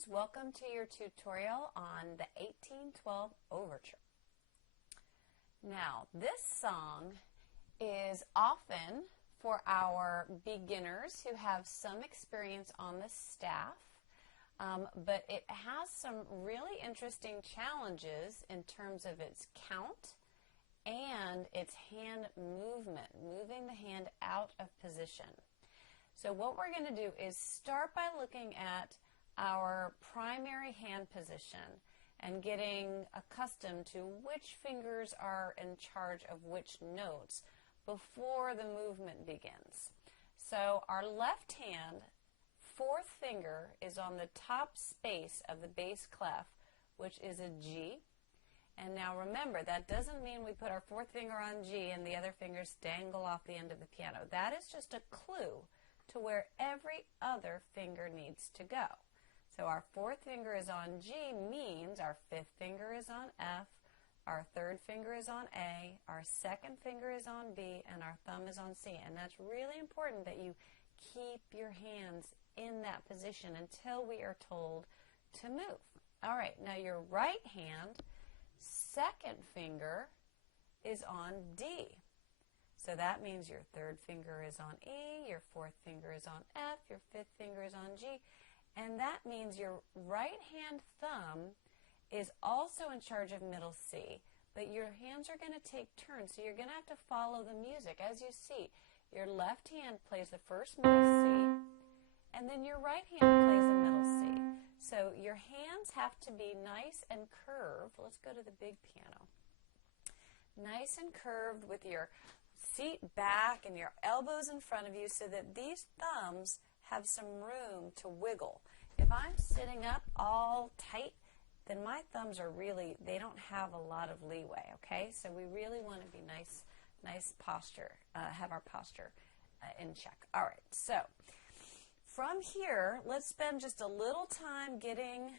students, welcome to your tutorial on the 1812 Overture. Now, this song is often for our beginners who have some experience on the staff, but it has some really interesting challenges in terms of its count and its hand movement, moving the hand out of position. So what we're going to do is start by looking at our primary hand position and getting accustomed to which fingers are in charge of which notes before the movement begins. So our left hand, fourth finger is on the top space of the bass clef, which is a G. And now remember, that doesn't mean we put our fourth finger on G and the other fingers dangle off the end of the piano. That is just a clue to where every other finger needs to go. So our fourth finger is on G means our fifth finger is on F, our third finger is on A, our second finger is on B, and our thumb is on C. And that's really important that you keep your hands in that position until we are told to move. All right, now your right hand, second finger is on D. So that means your third finger is on E, your fourth finger is on F, your fifth finger is on G, and that means your right hand thumb is also in charge of middle C, but your hands are going to take turns, so you're going to have to follow the music. As you see, your left hand plays the first middle C, and then your right hand plays the middle C. So your hands have to be nice and curved. Let's go to the big piano. Nice and curved with your seat back and your elbows in front of you so that these thumbs have some room to wiggle. If I'm sitting up all tight, then my thumbs are really, they don't have a lot of leeway, okay? So we really want to be nice posture, have our posture in check. All right, so from here, let's spend just a little time getting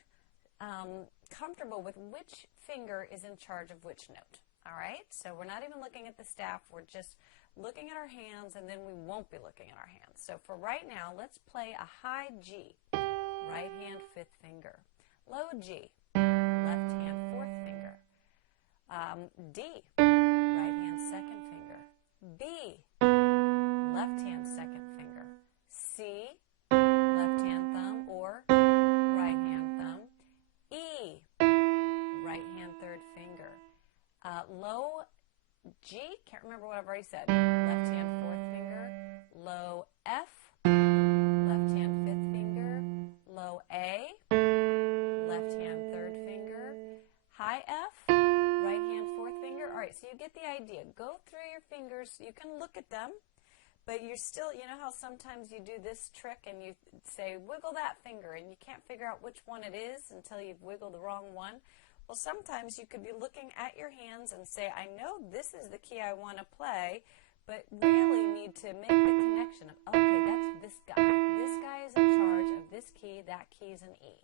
comfortable with which finger is in charge of which note. All right, so we're not even looking at the staff, we're just looking at our hands, and then we won't be looking at our hands. So for right now, let's play a high G, right hand, fifth finger. Low G, left hand, fourth finger. D, right hand, second finger. B, left hand, second finger. C, left hand thumb or right hand thumb. E, right hand, third finger. Low G, can't remember what I've already said. Left hand, fourth finger. Low F, left hand, fifth finger. Low A, left hand, third finger. High F, right hand, fourth finger. All right, so you get the idea. Go through your fingers. You can look at them, but you're still, you know how sometimes you do this trick and you say, wiggle that finger, and you can't figure out which one it is until you've wiggled the wrong one? Well, sometimes you could be looking at your hands and say, I know this is the key I want to play, but really need to make the connection of, okay, that's this guy. This guy is in charge of this key, that key is an E.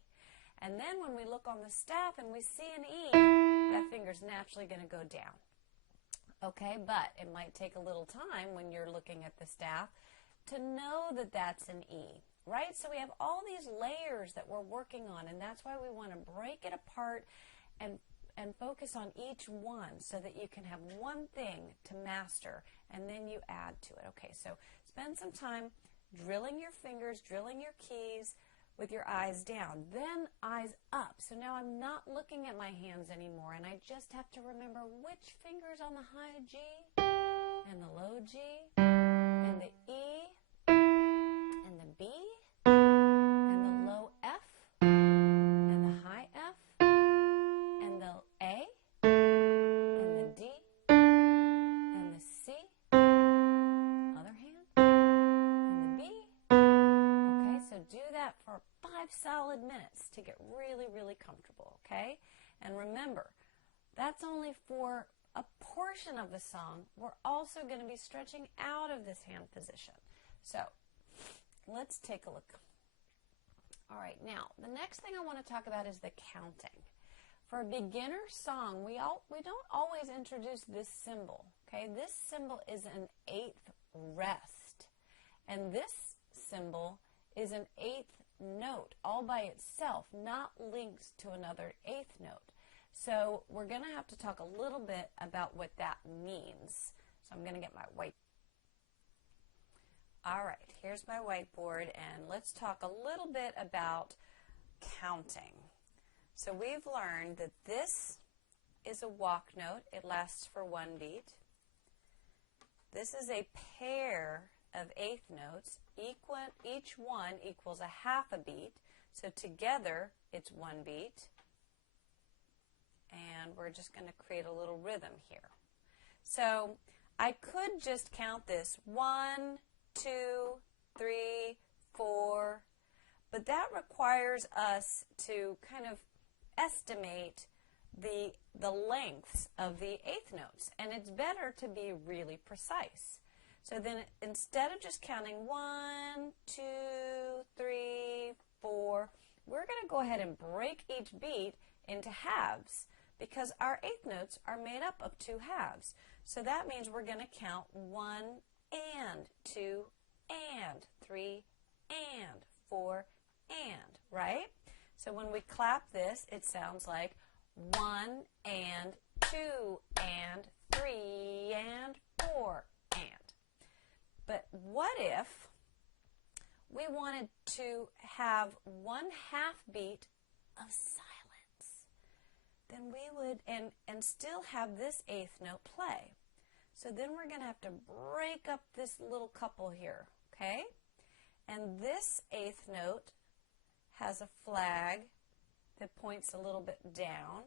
And then when we look on the staff and we see an E, that finger's naturally going to go down. Okay, but it might take a little time when you're looking at the staff to know that that's an E, right? So we have all these layers that we're working on, and that's why we want to break it apart and focus on each one so that you can have one thing to master, and then you add to it. Okay, so spend some time drilling your fingers, drilling your keys with your eyes down, then eyes up. So now I'm not looking at my hands anymore, and I just have to remember which finger's on the high G and the low G and the E and the B and the low F and the high F and the A and the D and the C, other hand, and the B. Okay, so do that for 5 solid minutes to get really, really comfortable, okay? And remember, that's only for a portion of the song. We're also going to be stretching out of this hand position. So let's take a look. All right, now the next thing I want to talk about is the counting. For a beginner song, we don't always introduce this symbol, okay? This symbol is an eighth rest, and this symbol is an eighth note. note all by itself, not linked to another eighth note. So we're going to have to talk a little bit about what that means. So I'm going to get my white. All right, here's my whiteboard, and let's talk a little bit about counting. So we've learned that this is a walk note. It lasts for one beat. This is a pair of eighth notes. Each one equals a half a beat. So together, it's one beat. And we're just going to create a little rhythm here. So I could just count this 1, 2, 3, 4, but that requires us to kind of estimate the lengths of the eighth notes, and it's better to be really precise. So then instead of just counting 1, 2, 3, 4, we're going to go ahead and break each beat into halves because our eighth notes are made up of 2 halves. So that means we're going to count 1 and 2 and 3 and 4 and, right? So when we clap this, it sounds like 1 and 2 and 3 and 4 and. But what if we wanted to have 1 half beat of silence? Then we would, and still have this eighth note play. So then we're going to have to break up this little couple here, okay? And this eighth note has a flag that points a little bit down.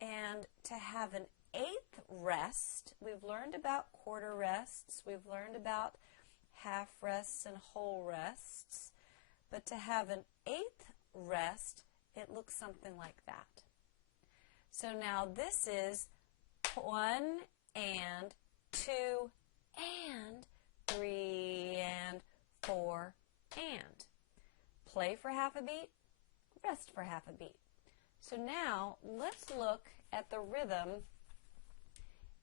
And to have an eighth rest, we've learned about quarter rests, we've learned about half rests and whole rests, but to have an eighth rest, it looks something like that. So now this is 1 and 2 and 3 and 4 and. Play for half a beat, rest for half a beat. So now let's look at the rhythm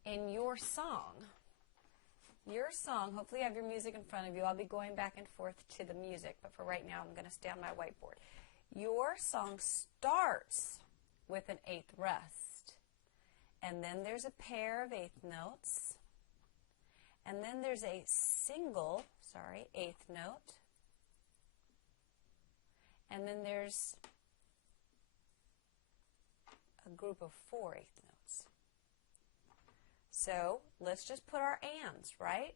in your song. Your song, hopefully you have your music in front of you. I'll be going back and forth to the music, but for right now I'm going to stay on my whiteboard. Your song starts with an eighth rest, and then there's a pair of eighth notes, and then there's a single, eighth note, and then there's a group of 4 eighth notes. So let's just put our ands, right?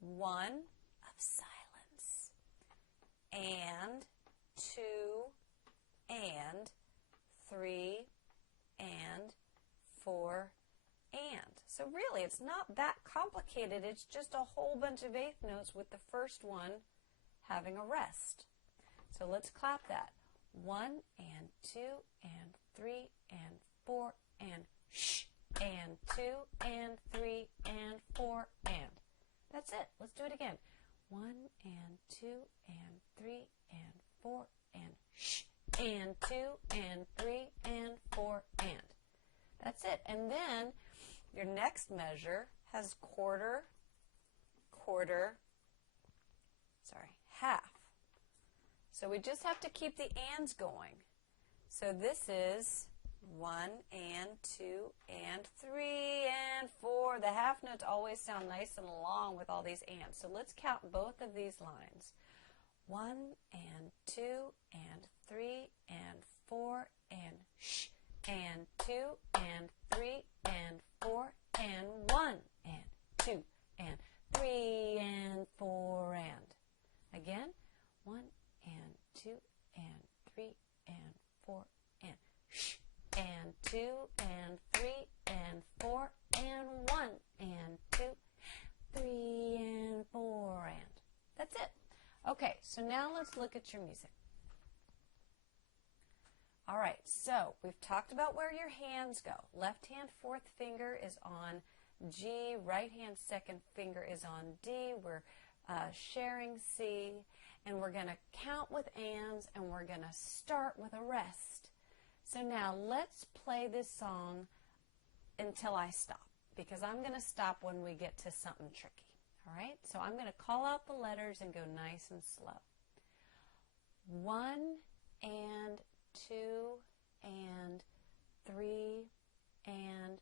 1 of silence, and 2 and 3 and 4 and. So really it's not that complicated. It's just a whole bunch of eighth notes with the first one having a rest. So let's clap that. 1 and 2 and 3 and 4 and shh and 2 and 3 and 4 and. That's it. Let's do it again. 1 and 2 and 3 and 4 and shh and 2 and 3 and 4 and. That's it. And then your next measure has quarter, quarter, half. So we just have to keep the ands going. So this is 1 and 2 and 3 and 4. The half notes always sound nice and long with all these ands. So let's count both of these lines. 1 and 2 and 3 and 4 and shh and 2 and 3 and 4 and 1 and 2 and 3 and 4 and. Again, 1 and 2 and 3 and 4 and shh and 2 and 3 and 4 and 1 and 2, 3 and 4 and. That's it. Okay, so now let's look at your music. All right, so we've talked about where your hands go. Left hand fourth finger is on G, right hand second finger is on D. We're sharing C, and we're going to count with ands, and we're going to start with a rest. So now let's play this song until I stop, because I'm going to stop when we get to something tricky. All right, so I'm going to call out the letters and go nice and slow. 1 and 2 and 3 and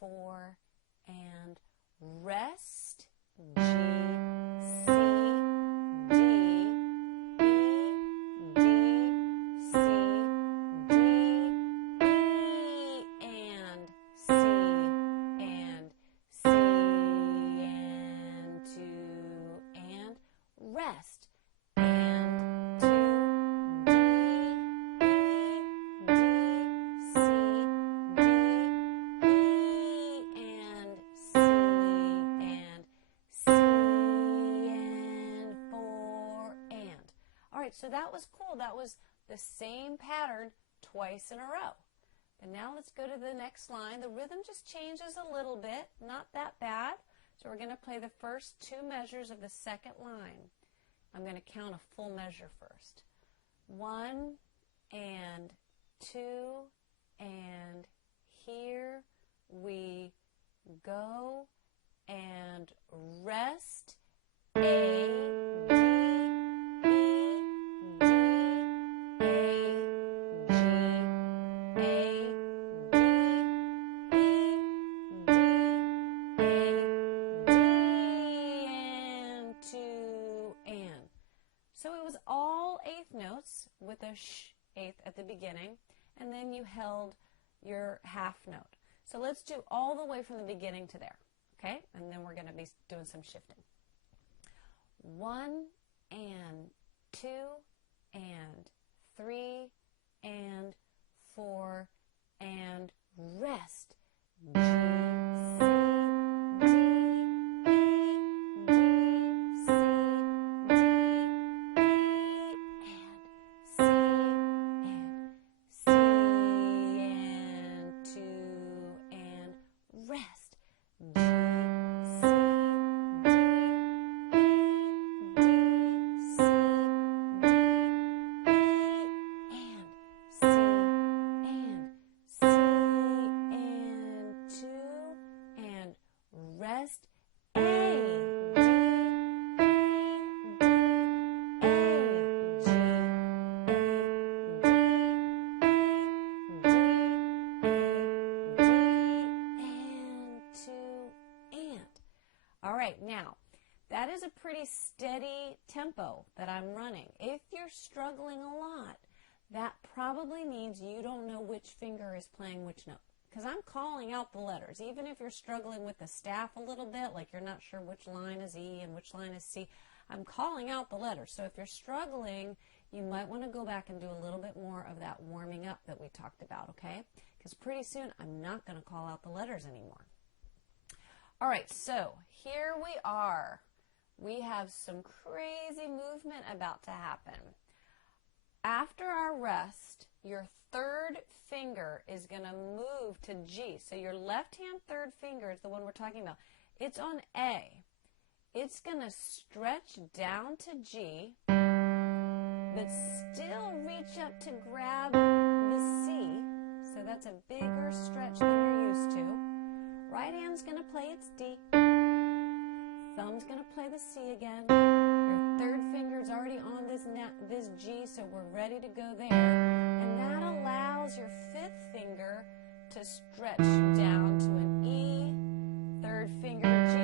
4 and rest. G, C, D, E, D, C, D, E, and C, and C, and 2, and rest. And 2, D, E, D, C, D, E, and C, and C, and 4, and. All right, so that was cool. That was the same pattern twice in a row. But now let's go to the next line. The rhythm just changes a little bit, not that bad. So we're going to play the first 2 measures of the second line. I'm going to count a full measure first. 1 and 2 and here we go and rest. A, D, E, D, A, G, A, D, E, D, A, D, and 2, and. So it was all eighth notes with a sh eighth at the beginning, and then you held your half note. So let's do all the way from the beginning to there, okay? And then we're going to be doing some shifting. 1 and 2 and 3 and 4 and rest. G, C, D, E, D, C, D, E, and C, and 2, and rest. G, C, D, E, D, C, D, E, and C, and 2, and rest. A, D, E, D, A, G, A, D, and 2, and. All right, now, that is a pretty steady tempo that I'm running. If you're struggling a lot, that probably means you don't know which finger is playing which note. Because I'm calling out the letters. Even if you're struggling with the staff a little bit, like you're not sure which line is E and which line is C, I'm calling out the letters. So if you're struggling, you might want to go back and do a little bit more of that warming up that we talked about, okay? Because pretty soon I'm not going to call out the letters anymore. All right, so here we are. We have some crazy movement about to happen. After our rest, your third finger is going to move to G. So your left-hand third finger is the one we're talking about. It's on A. It's going to stretch down to G, but still reach up to grab the C. So that's a bigger stretch than you're used to. Right hand's going to play its D. Thumb's going to play the C again. Your third finger's already on this G, so we're ready to go there. And that allows your fifth finger to stretch down to an E. Third finger G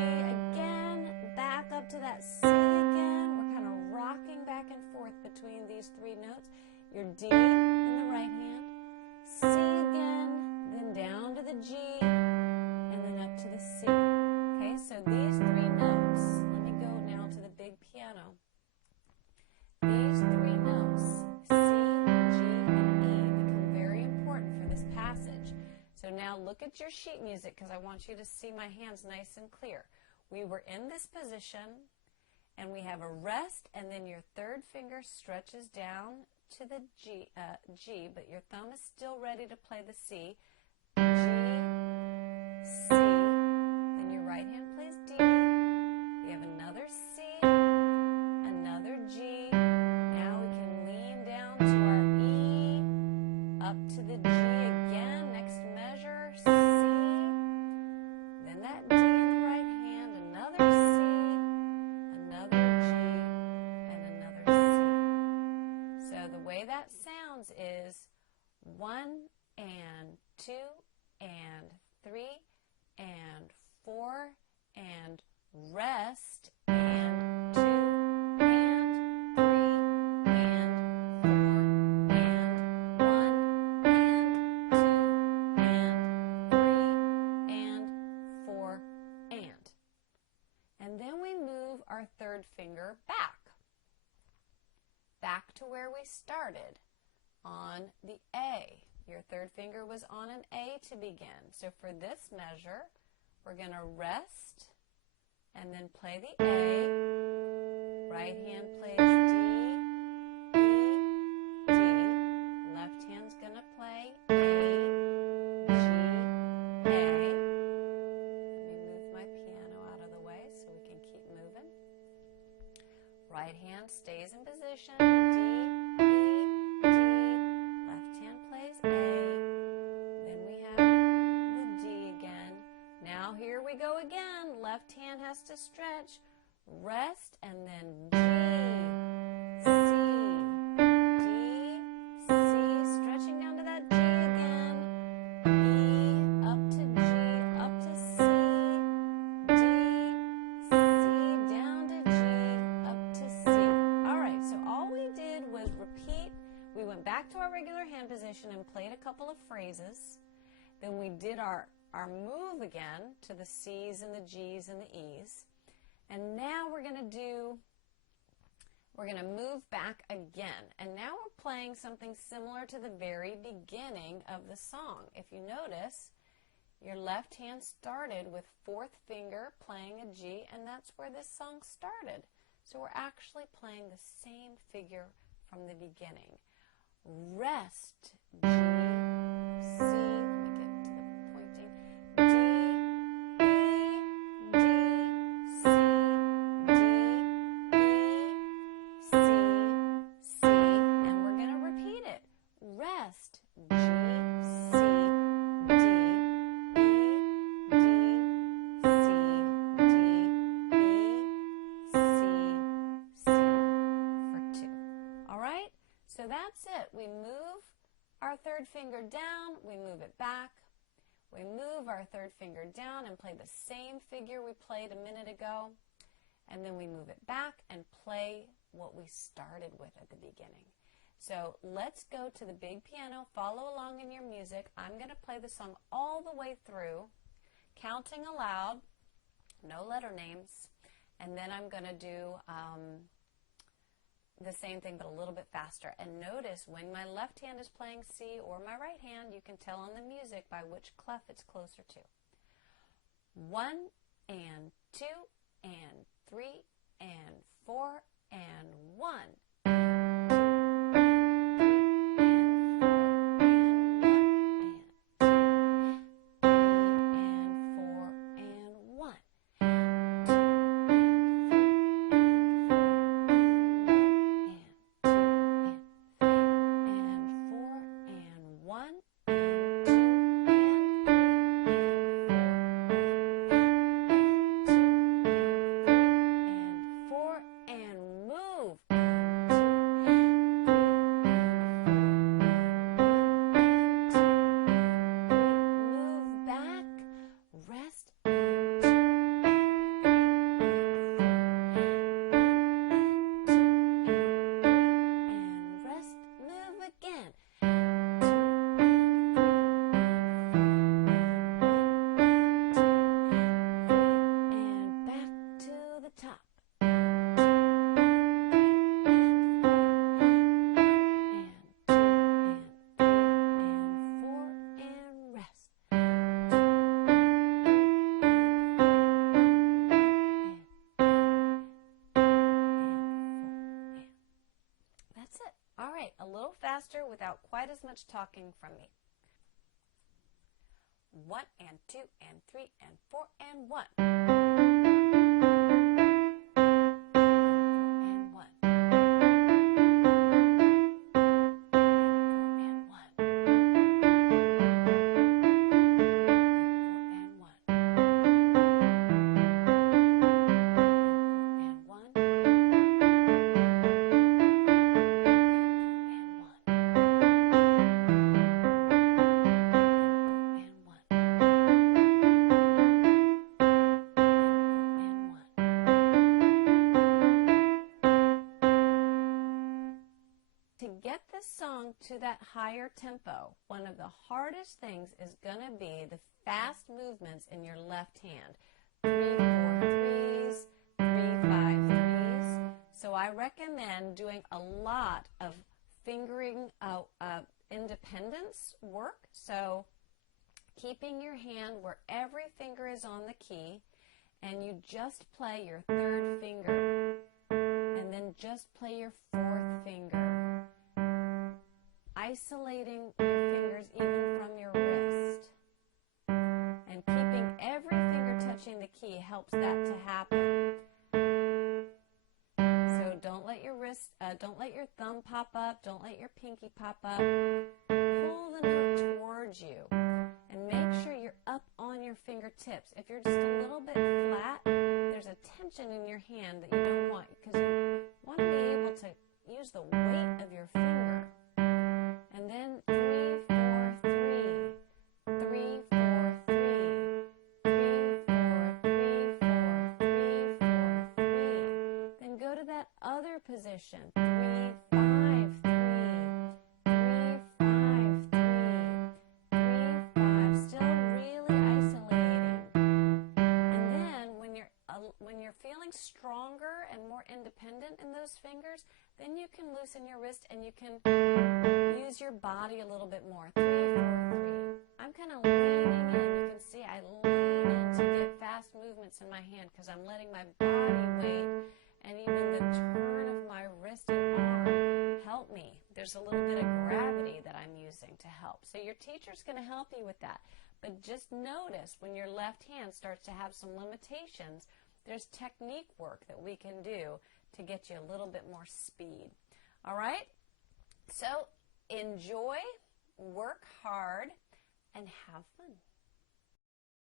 again. Back up to that C again. We're kind of rocking back and forth between these 3 notes. Your D in the right hand. C again. Then down to the G. And then up to the C. Okay, so these 3 notes, let me go now to the big piano. These 3 notes, C, G, and E, become very important for this passage. So now look at your sheet music because I want you to see my hands nice and clear. We were in this position, and we have a rest, and then your third finger stretches down to the G, but your thumb is still ready to play the C. G, C, then your right hand plays D. We have another C, another G. Now we can lean down to our E, up to the G again. Next measure, C. Then that D in the right hand, another C, another G, and another C. So way that sounds is 1 and 2 and 3 and 4 and rest and 2 and 3 and 4 and 1 and 2 and 3 and 4 and then we move our third finger back to where we started on the A. Your third finger was on an A to begin. So for this measure, we're going to rest and then play the A. Right hand plays D, E, D. Left hand's going to play A, G, A. Let me move my piano out of the way so we can keep moving. Right hand stays in position, D, E, D. Left hand plays A. Then we have the D again. Now here we go again. Left hand has to stretch. Rest and then G, C, D, C. Stretching down to that G again. E, up to G, up to C, D, C, down to G, up to C. All right, so all we did was repeat. We went back to our regular hand position and played a couple of phrases. Then we did our move again to the C's and the G's and the E's. And now we're going to move back again. And now we're playing something similar to the very beginning of the song. If you notice, your left hand started with fourth finger playing a G, and that's where this song started. So we're actually playing the same figure from the beginning. Rest, G, C, let me get to the pointing, D, E, D, C, D, E, C, C, and we're going to repeat it. Rest, G, C, D, E, D, C, D, E, C, C, for 2. All right? So that's it. We move our third finger down, we move it back. We move our third finger down and play the same figure we played a minute ago. And then we move it back and play what we started with at the beginning. So let's go to the big piano. Follow along in your music. I'm going to play the song all the way through, counting aloud, no letter names. And then I'm going to do the same thing but a little bit faster. And notice when my left hand is playing C or my right hand, you can tell on the music by which clef it's closer to. 1 and 2 and 3 and 4 and 1. Without quite as much talking from me. 1 and 2 and 3 and 4 and 1. To get this song to that higher tempo, one of the hardest things is going to be the fast movements in your left hand. 3, 4, 3s, 3, 5, 3s. So I recommend doing a lot of fingering independence work. So keeping your hand where every finger is on the key, and you just play your third finger, and then just play your fourth finger, isolating your fingers even from your wrist, and keeping every finger touching the key helps that to happen. So don't let your don't let your thumb pop up, don't let your pinky pop up. Pull the note towards you, and make sure you're up on your fingertips. If you're just a little bit flat, there's a tension in your hand that you don't want, because you want to be able to use the weight of your finger. And then 3, 4, 3, 3, 4, 3, 3, 4, 3, 4, 3, 4, 3. Then go to that other position. 3, 5, 3, 3, 5, 3, 3, 5. Still really isolating. And then when you're feeling stronger and more independent in those fingers, then you can loosen your wrist and you can use your body a little bit more. 3, 4, 3. I'm kind of leaning in. You can see I lean in to get fast movements in my hand because I'm letting my body weight and even the turn of my wrist and arm help me. There's a little bit of gravity that I'm using to help. So your teacher's going to help you with that. But just notice when your left hand starts to have some limitations, there's technique work that we can do to get you a little bit more speed. All right? So enjoy, work hard, and have fun.